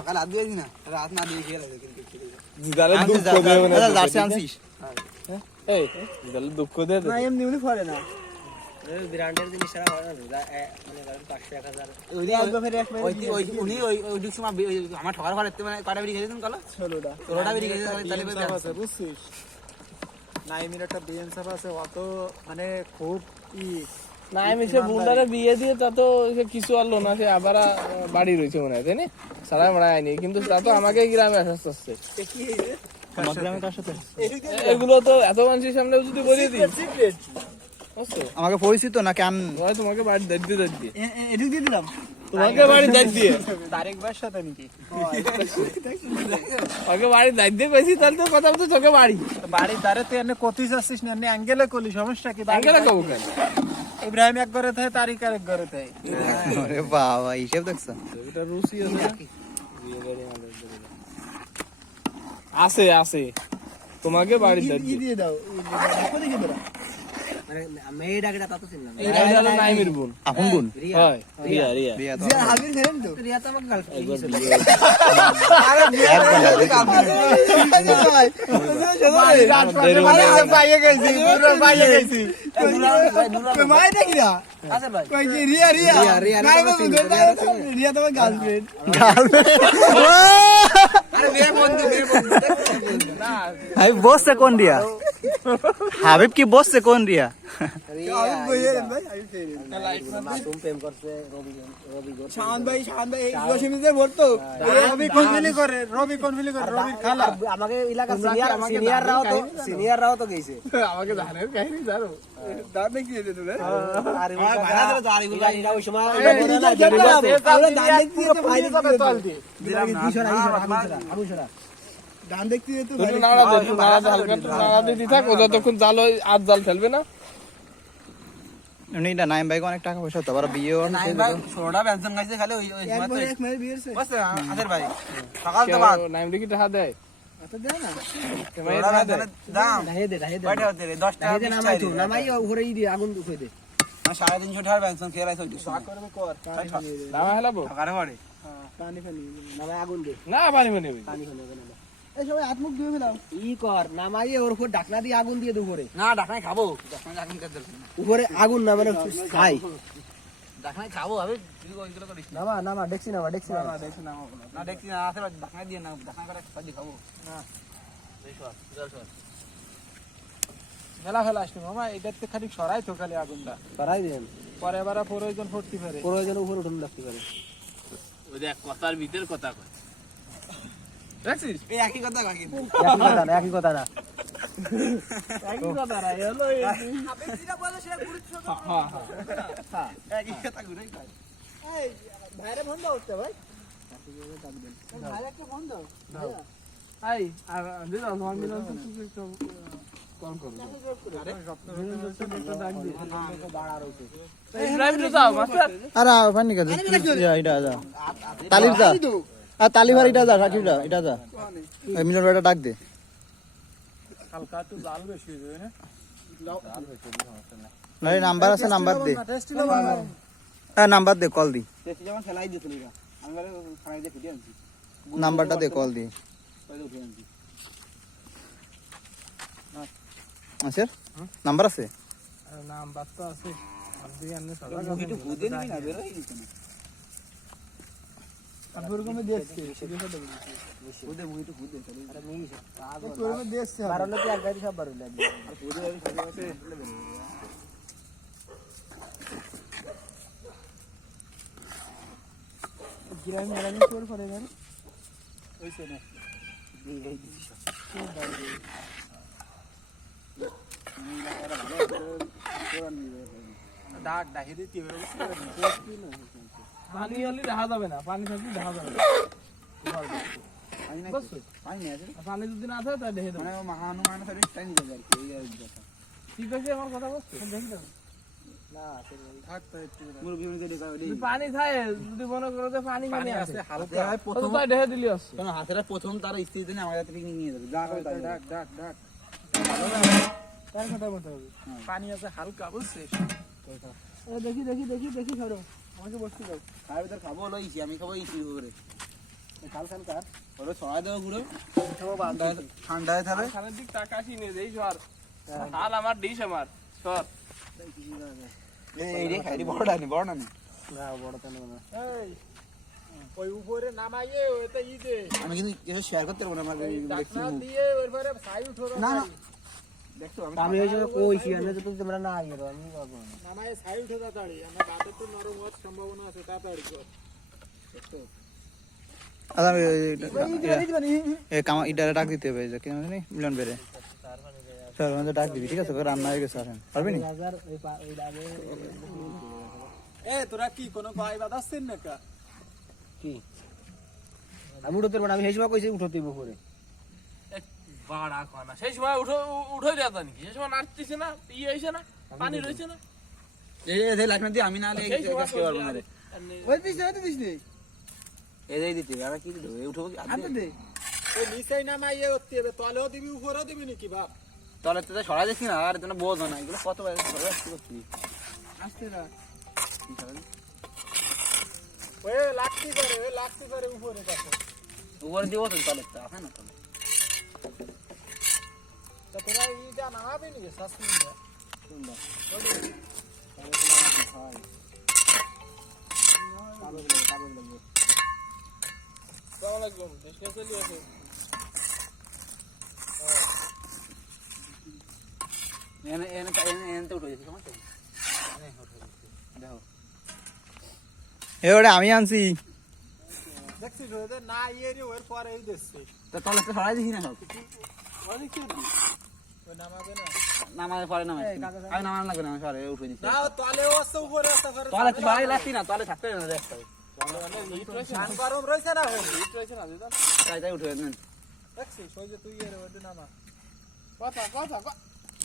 সকালে হাত দিয়ে না রাত না দিয়ে খেয়ে লাগে কিন্তু জার্সি আনছিস এই দল দুঃখ দে না এমনি উনি করে না ব্র্যান্ডের জিনিস ছাড়া হয় না মানে 500 1000 উনি ওই দিক সময় আমার ঠকার ঘরে মানে কয়টা বেরিয়ে গেছে তুমি কলো 16টা বেরিয়ে গেছে তাহলে বুঝছিস 9 মিনিটটা বিএনএফ আছে অত মানে খুব না আমি সে বুন্ডারে বিয়ে দিয়ে তা তো কিছু আনলো না সে আবার বাড়ি রয়েছে মনে হয় তাই না সারা মারা আইনি কিন্তু তা তো আমাকে গ্রামে আসাতে আসছে এগুলো তো এত মানুষের সামনে যদি বলে দিই আমাকে পরিচিত না কেন তোমাকে বাড়ি দাঁড়িয়ে এদিক দিয়ে দিলাম তোমাকে বাড়ি দাঁড়িয়ে তারেক ভাইয়ের সাথে নাকি ওকে বাড়ি দাঁড়িয়ে পেয়েছি তাহলে তো কথা তো চোখে বাড়ি বাড়ি দাঁড়ে তুই এনে কতিস আসছিস না এনে অ্যাঙ্গেলে করলি সমস্যা কি আঙ্কেলা কবো কেন ইব্রাহিম এক ঘরে থাকে তারিক আরেক ঘরে থাকে আরে বাবা হিসেব দেখছ এটা রুসি আছে আছে তোমাকে বাড়ি দাঁড়িয়ে দিয়ে দাও দেখি তোরা মানে মেয়েটাকে তা তো চিনলাম এটা হলো নাইমের বোন আপন বোন হয় রিয়া রিয়া বিয়া তো যে হাবির ফেরেন তো রিয়া তো আমার গার্লফ্রেন্ড আরে বিয়ে পাইয়ে গেছি পুরো পাইয়ে গেছি মাই দেখি না আছে ভাই কই কি রিয়া রিয়া রিয়া তোমার গার্লফ্রেন্ড আরে বিয়ে বন্ধু না ভাই বসছে কোন রিয়া হাবিব কি বসছে কোন রিয়া আমি কইয়ে ভাই আমি কইয়ে মাসুম প্রেম করছে রবি শান ভাই রশমিতে ভরতো রবি কোন ফিলি করে রবির খালা আমাকে এলাকা সিনিয়ররাও তো গেছে আমাকে জানের কাহিনী জানো দাঁত দেখি দে তোরা আরে আমার ভাড়া ধরে তো আরে গুলো ওই সময় আমরা দাঁত দেখতে পুরো ফাইল দিলাম না দাঁত দেখতে তো তুমি নাড়া দে হালকা নাড়া দিয়ে থাক ও যতক্ষণ জাল হয় আর জাল ফেলবে না এটা নাইম ভাই অনেক টাকা পয়সা তো আবার বিয়ে নাই ভাই সোডা ব্যঞ্জন গাইছে খালি ওই সময় এক মেয়ে বিয়েছে বস আদের ভাই সকাল তো বাদ নাইম দেখি টাকা দেয় আচ্ছা দে না তোমায় টাকা দেয় দাম দাহে দে কয়টা হতে রে 10 টাকা দাহে দে নামাই তো নামাই উপরেই দি আগুন দুখে দে আমি 350 টাকার ব্যঞ্জন খেয়ে রাখছি ওই চা করবে কর দামা হেলাবো টাকারে পড়ে পানি নামাই আগুন দে না পানি মানে পানি ফেলে এই সবাই হাত মুখ ধুয়ে ফেলাও ই কর নামাই ওর উপর ঢাকনা দিয়ে আগুন দিয়ে দে উপরে না ঢাকনায় খাবো ঢাকনায় আগুন কে দেব উপরে আগুন না মানে খাই ঢাকনায় খাবো আমি তুই ওইগুলো করিস নামা দেখছি না দেখছি না দেখছি না আছে ঢাকনায় দিয়ে না ঢাকনা করে খাই খাবো না মেলা ফেলা আসবে মামা এটাতে খালি সরাই তো খালি আগুনটা করাই দেন পরে এবার প্রয়োজন পড়তে পারে প্রয়োজন উপরে উঠুন লাগতে পারে ওই দেখ কথার ভিতর কথা কয় দেখছিস এই একই কথা কাকি একই কথা না একই কথা না হলো আপনি যেটা বলে সেটা গুরুত্ব হ্যাঁ একই কথা ঘুরেই কয় এই ভাইরে বন্ধ হচ্ছে ভাই ভাইরে কি বন্ধ আই আর দিন আমার মিলন তো কল করো ইব্রাহিম তো যাও মাস্টার আরে ওখানে নিকে এটা যা তালির যা আর তালিভার এটা যা রাকিবটা এটা যা এই মিলন ভাইটা ডাক দে হালকা তো জাল বেশি হয়ে যাবে না না নাম্বার আছে নাম্বার দে হ্যাঁ নাম্বার দে কল দি দেখি যেমন ফেলাই দিত নিরা আমি বলে ফেলাই দিয়ে ফিরে আনছি নাম্বারটা দে কল দি কই উঠে আনছি আছে নাম্বার আছে নাম্বার তো আছে আপনি আনলে সবাই একটু বুঝে নিবি না বের হয়ে গেছে না আপরকমে দেখছে বুঝে মুই একটু বুঝে তাহলে আরে মেয়ে পাগল আপরকমে দেখছে বারলো কি এক গাড়ি সব বারলো আর বুঝে আমি সাথে সাথে গ্রাম মেলানি তোর পরে গেল হইছে না ডাক ডাহি দিতে হবে পানি হলে দেখা যাবে না পানি থাকলে দেখা যাবে না পানি নাই পানি নাই আছে পানি যদি না থাকে তাহলে দেখে দেবো মানে মহানু মানে সার্ভিস টাইম দিতে আর কি এই কথা ঠিক আছে আমার কথা বলছো দেখে দেবো না থাক তো একটু মুর বিমনে দেখা হইলে যদি পানি থাকে যদি মনে করো যে পানি পানি আছে হালকা হয় প্রথম প্রথম তাই দেখে দিলি আসছে কোন হাতেরা প্রথম তার স্ত্রী দিনে আমার কাছে পিকনিক নিয়ে যাবে যা করে তাই ডাক ডাক ডাক তার কথা বলতে হবে পানি আছে হালকা বুঝছিস দেখি দেখি দেখি দেখি ধরো আমাকে বসতে দাও তার ভিতর খাবো লইছি আমি খাবো ইসি করে কালখানকার ওরে ছড়াই দেবো পুরো সব বান্ধা ঠান্ডায় থাকবে খানের দিক তাকাসি নে দেই সর হাল আমার ডিশ আমার সর এই রে খাইরি বড় না না বড় তো না এই ওই উপরে নামাইয়ে ওইটা ই দে আমি কিন্তু এটা শেয়ার করতে পারবো না আমার দেখছি ঢাকনা দিয়ে ওইবারে সাইড উঠো না না দেখছো আমি ওই সময় কইছি আমি তো তোমরা না আইও আমি বাবা নামায়ে সাইড উঠে তাড়াতাড়ি আমার বাপের তো নরম হওয়ার সম্ভাবনা আছে তাড়াতাড়ি কর আচ্ছা আমি এই কামা ইটা ডাক দিতে হবে যে কি জানি মিলন বেরে স্যার আমাদের ডাক দিবি ঠিক আছে রান্না হয়ে গেছে আসেন পারবি নি হাজার ওই আগে এ তোরা কি কোনো ভাই বাদাচ্ছেন না কা কি আমি উঠতে পারবো না, আমি সেই সময় কইছি উঠতে দিব করে বাড়া খানা সেই সময় উঠে যাতা নাকি সেই সময় নাচতেছে না ইয়ে হইছে না পানি রইছে না এই এই লাইন দিয়ে আমি না লে সেই সময় কাজ করব না রে ওই দিস নে এই দিতে আর কি দিতে উঠবো কি আনতে দে ওই নিচেই নামাইয়ে উঠতে হবে তলেও দিবি উপরেও দিবি নাকি বাপ তাহলে তো সরাই দেখছি না আর তুমি বোঝো না এগুলো কত বাইরে সরাই কি করছি আসতে না ওই লাগতে পারে উপরে কাছে উপরে দিব তো তাহলে আছে না তাহলে তা তোরা ইটা নামাবি নি শাস্তি না তোমরা কেমন লাগবে দেশকে চলে আসে এনে এনে এনে তো উঠে গেছে সমস্যা দেখো এবারে আমি আনছি দেখছিস ওদের না ইয়ে রে ওর পরে এই দেখছি তো তাহলে তো সরাই দেখি না সব অনেক কি ওই নামাবে না নামাজে পরে নামাজ আমি নামানো লাগবে না আমি সরে উঠে দিচ্ছি না তলেও আছে উপরে আছে করে তাহলে তো সরাই লাগছি না তাহলে থাকতে না দেখতে ধান গরম রয়েছে না ভাই হিট রয়েছে না দিদা তাই তাই উঠে দেন দেখছিস ওই যে তুই এর ওদের নামা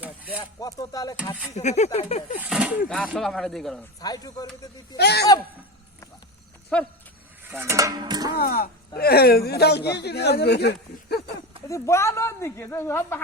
দেখ দেখ কত তালে খাচ্ছিস তাই দেখ কাজ সব আমার দিয়ে করো সাইড করবি তো দ্বিতীয় বাবা দিকে